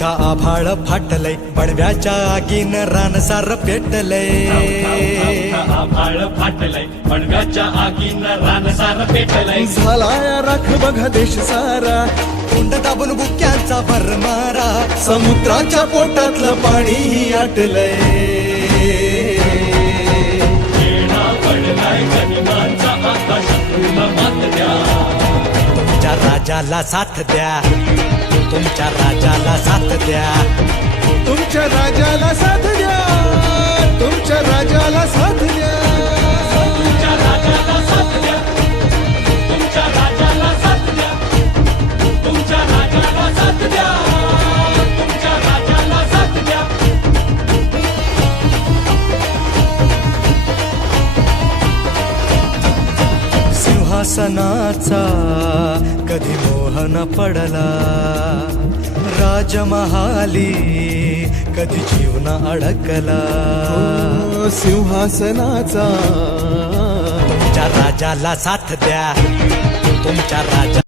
धावता आभाळ फाटलय, पडव्याच्या आगीन रानसार पेटलय. आभाळ फाटलय, पडव्याच्या आगीन रानसार पेटलय. झालाय राख बघा देश सारा, तोंड दाबून बुक्यांचा भरमारा. समुद्राच्या पोटातलं पाणी आटलय. येणा पडलाय गनिमांचा आकाश, तुला मात द्या. तुमच्या राजाला साथ द्या, तुमच्या राजाला साथ द्या. तुमच्या राजाला साथ द्या, तुमच्या राजाला साथ द्या. तुमच्या राजाला साथ द्या, तुमच्या राजाला साथ द्या. तुमच्या राजाला साथ द्या, तुमच्या राजाला साथ द्या. सिंहासनाचा कधी मोह न पडला, राजमहाली कधी जीवन अडकला. सिंहासनाचा तुमच्या राजाला साथ द्या, तुमच्या राजा